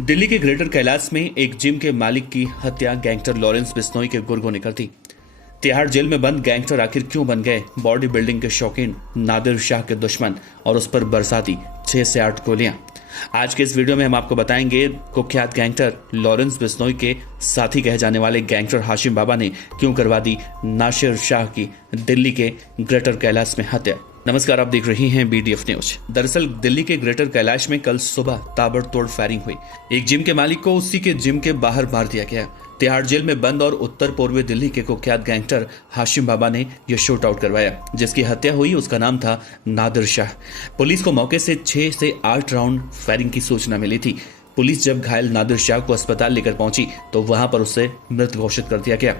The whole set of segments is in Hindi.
दिल्ली के ग्रेटर कैलाश में एक जिम के मालिक की हत्या गैंगस्टर लॉरेंस बिश्नोई के गुर्गों ने कर दी। तिहाड़ जेल में बंद गैंगस्टर आखिर क्यों बन गए बॉडी बिल्डिंग के शौकीन, नादिर शाह के दुश्मन और उस पर बरसाती 6 से 8 गोलियां। आज के इस वीडियो में हम आपको बताएंगे कुख्यात गैंगस्टर लॉरेंस बिश्नोई के साथी कहे जाने वाले गैंगस्टर हाशिम बाबा ने क्यों करवा दी नासिर शाह की दिल्ली के ग्रेटर कैलाश में हत्या। नमस्कार, आप देख रही हैं BDF न्यूज। दरअसल दिल्ली के ग्रेटर कैलाश में कल सुबह ताबड़तोड़ फायरिंग हुई। एक जिम के मालिक को उसी के जिम के बाहर मार दिया गया। तिहाड़ जेल में बंद और उत्तर पूर्वी दिल्ली के कुख्यात गैंगस्टर हाशिम बाबा ने यह शूट आउट करवाया। जिसकी हत्या हुई उसका नाम था नादिर शाह। पुलिस को मौके से 6 से 8 राउंड फायरिंग की सूचना मिली थी। पुलिस जब घायल नादिर शाह को अस्पताल लेकर पहुंची तो वहां पर उसे मृत घोषित कर दिया गया।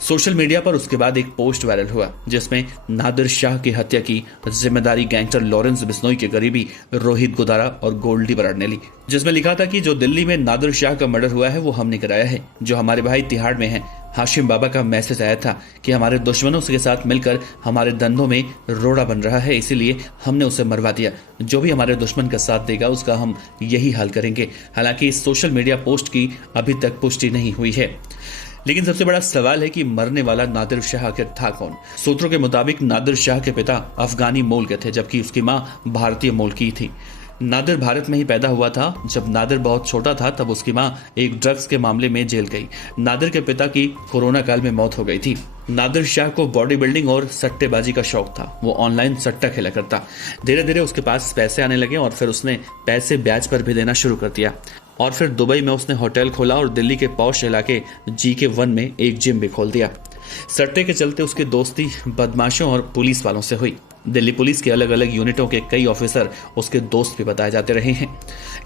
सोशल मीडिया पर उसके बाद एक पोस्ट वायरल हुआ जिसमें नादिर शाह की हत्या की जिम्मेदारी गैंगस्टर लॉरेंस बिश्नोई के करीबी रोहित गुदारा और गोल्डी बराड़ ने ली। जिसमें लिखा था कि जो दिल्ली में नादिर शाह का मर्डर हुआ है वो हमने कराया है। जो हमारे भाई तिहाड़ में हैं, हाशिम बाबा का मैसेज आया था कि हमारे दुश्मनों के साथ मिलकर हमारे धंधों में रोड़ा बन रहा है, इसीलिए हमने उसे मरवा दिया। जो भी हमारे दुश्मन का साथ देगा उसका हम यही हाल करेंगे। हालांकि इस सोशल मीडिया पोस्ट की अभी तक पुष्टि नहीं हुई है, लेकिन सबसे बड़ा सवाल है कि मरने वाला नादिर शाह आखिर था कौन। सूत्रों के मुताबिक नादिर शाह के पिता अफगानी मूल के थे, जबकि उसकी मां भारतीय मूल की थी। नादिर भारत में ही पैदा हुआ था। जब नादिर बहुत छोटा था तब उसकी मां एक ड्रग्स के मामले में जेल गई। नादिर के पिता की कोरोना काल में मौत हो गई थी। नादिर शाह को बॉडी बिल्डिंग और सट्टेबाजी का शौक था। वो ऑनलाइन सट्टा खेला करता। धीरे धीरे उसके पास पैसे आने लगे और फिर उसने पैसे ब्याज पर भी देना शुरू कर दिया। और फिर दुबई में उसने होटल खोला और दिल्ली के पॉश इलाके GK1 में एक जिम भी खोल दिया। सट्टे के चलते उसकी दोस्ती बदमाशों और पुलिस वालों से हुई। दिल्ली पुलिस के अलग अलग यूनिटों के कई ऑफिसर उसके दोस्त भी बताए जाते रहे हैं।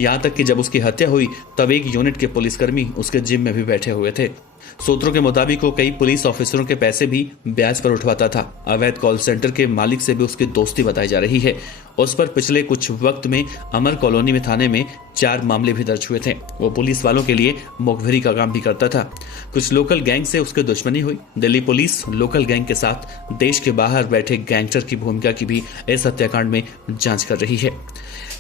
यहाँ तक कि जब उसकी हत्या हुई तब एक यूनिट के पुलिसकर्मी उसके जिम में भी बैठे हुए थे। सूत्रों के मुताबिक वो कई पुलिस ऑफिसरों के पैसे भी ब्याज पर उठवाता था। अवैध कॉल सेंटर के मालिक से भी उसकी दोस्ती बताई जा रही है। उस पर पिछले कुछ वक्त में अमर कॉलोनी में थाने में 4 मामले भी दर्ज हुए थे। वो पुलिस वालों के लिए मुखबिरी का काम भी करता था। कुछ लोकल गैंग से उसके दुश्मनी हुई। दिल्ली पुलिस लोकल गैंग के साथ देश के बाहर बैठे गैंगस्टर की भूमिका की भी इस हत्याकांड में जांच कर रही है।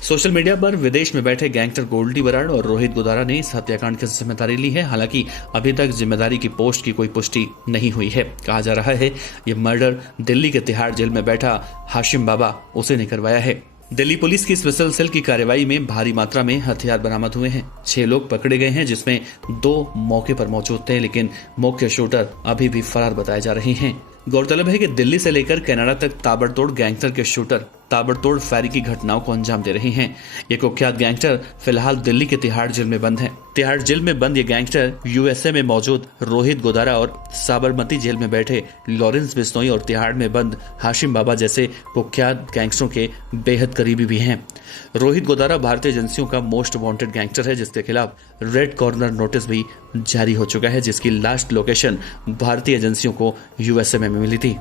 सोशल मीडिया पर विदेश में बैठे गैंगस्टर गोल्डी बराड़ और रोहित गुदारा ने इस हत्याकांड की जिम्मेदारी ली है। हालांकि अभी तक जिम्मेदारी की पोस्ट की कोई पुष्टि नहीं हुई है। कहा जा रहा है ये मर्डर दिल्ली के तिहाड़ जेल में बैठा हाशिम बाबा उसे ने करवाया है। दिल्ली पुलिस की स्पेशल सेल की कार्रवाई में भारी मात्रा में हथियार बरामद हुए हैं। 6 लोग पकड़े गए हैं, जिसमें 2 मौके पर मौजूद थे, लेकिन मुख्य शूटर अभी भी फरार बताए जा रहे हैं। गौरतलब है कि दिल्ली से लेकर कनाडा तक ताबड़तोड़ गैंगस्टर के शूटर ताबड़तोड़ फायरिंग की घटनाओं को अंजाम दे रहे हैं। ये कुख्यात गैंगस्टर फिलहाल दिल्ली के तिहाड़ जेल में बंद हैं। तिहाड़ जेल में बंद ये गैंगस्टर USA में मौजूद रोहित गुदारा और साबरमती जेल में बैठे लॉरेंस बिश्नोई और तिहाड़ में बंद हाशिम बाबा जैसे कुख्यात गैंगस्टरों के बेहद करीबी भी हैं। रोहित गुदारा भारतीय एजेंसियों का मोस्ट वांटेड गैंगस्टर है, जिसके खिलाफ रेड कॉर्नर नोटिस भी जारी हो चुका है, जिसकी लास्ट लोकेशन भारतीय एजेंसियों को USA में मिली थी।